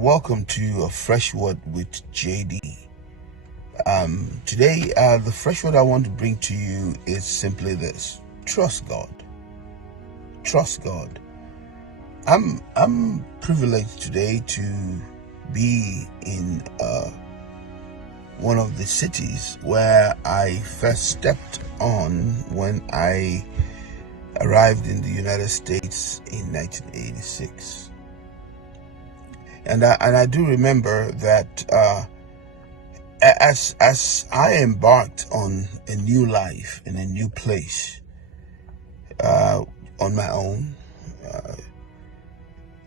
Welcome to a fresh word with JD. Today, the fresh word I want to bring to you is simply this: trust God. Trust God. I'm privileged today to be in one of the cities where I first stepped on when I arrived in the United States in 1986. And I do remember that as I embarked on a new life in a new place on my own,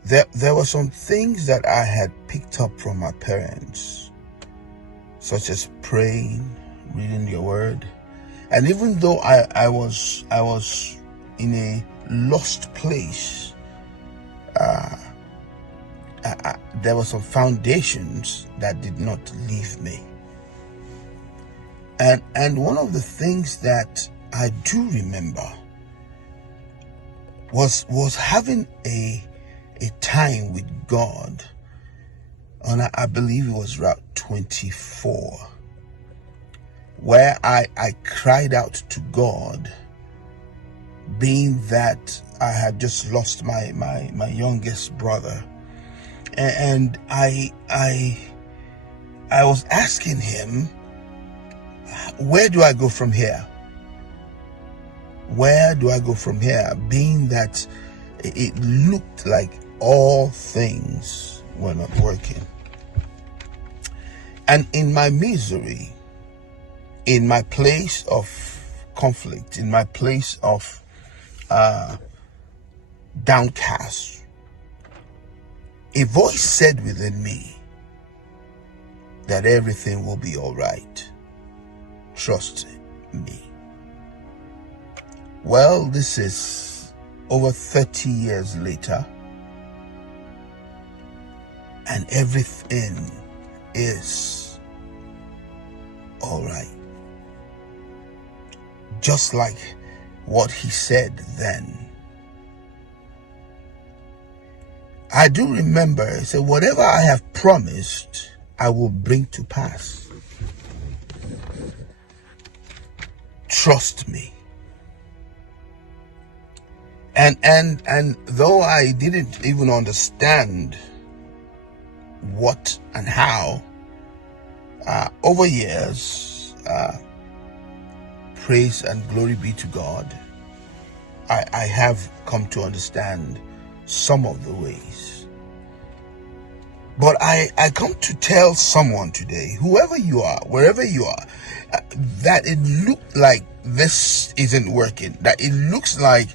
there were some things that I had picked up from my parents, such as praying, reading your word, and even though I was in a lost place, there were some foundations that did not leave me. And one of the things that I do remember was having a time with God on, I believe it was Route 24, where I cried out to God, being that I had just lost my youngest brother. And I was asking him, where do I go from here? Where do I go from here? Being that it looked like all things were not working. And in my misery, in my place of conflict, in my place of downcast, a voice said within me that everything will be all right. Trust me. Well, this is over 30 years later, and everything is all right. Just like what he said then. I do remember, he said, whatever I have promised, I will bring to pass. Trust me. And though I didn't even understand what and how, over years, praise and glory be to God, I have come to understand some of the ways. But I come to tell someone today, whoever you are, wherever you are, that it looked like this isn't working, that it looks like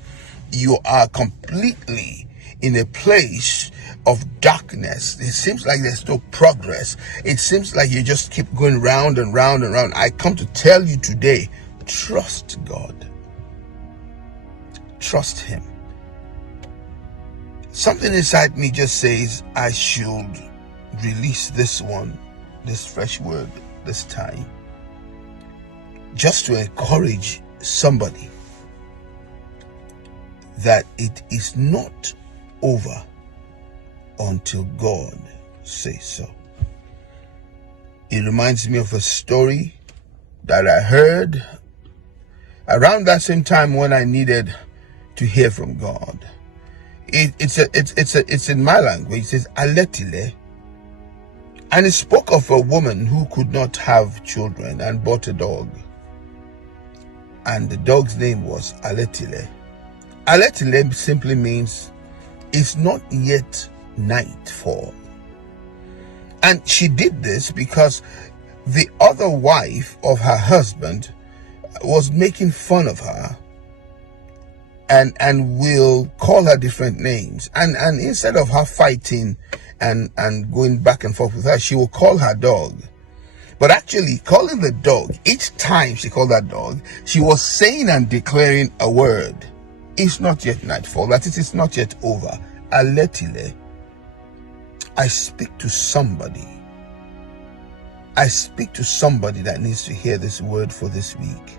you are completely in a place of darkness. It seems like there's no progress. It seems like you just keep going round and round and round. I come to tell you today, trust God. Trust Him. Something inside me just says I should release this fresh word this time, just to encourage somebody that it is not over until God says so. It reminds me of a story that I heard around that same time when I needed to hear from God. It's in my language. It says Adedeji, and it spoke of a woman who could not have children and bought a dog, and the dog's name was Adedeji. Adedeji simply means it's not yet nightfall, and she did this because the other wife of her husband was making fun of her and will call her different names, and instead of her fighting and going back and forth with her, she will call her dog. But actually calling the dog, each time she called that dog, she was saying and declaring a word: it's not yet nightfall, that it is not yet over. Adedeji, I speak to somebody. I speak to somebody that needs to hear this word for this week.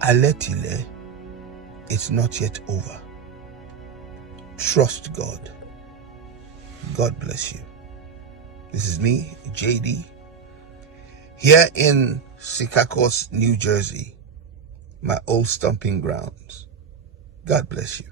Adedeji, it's not yet over. Trust God. God bless you. This is me, JD, here in Secaucus, New Jersey, my old stomping grounds. God bless you.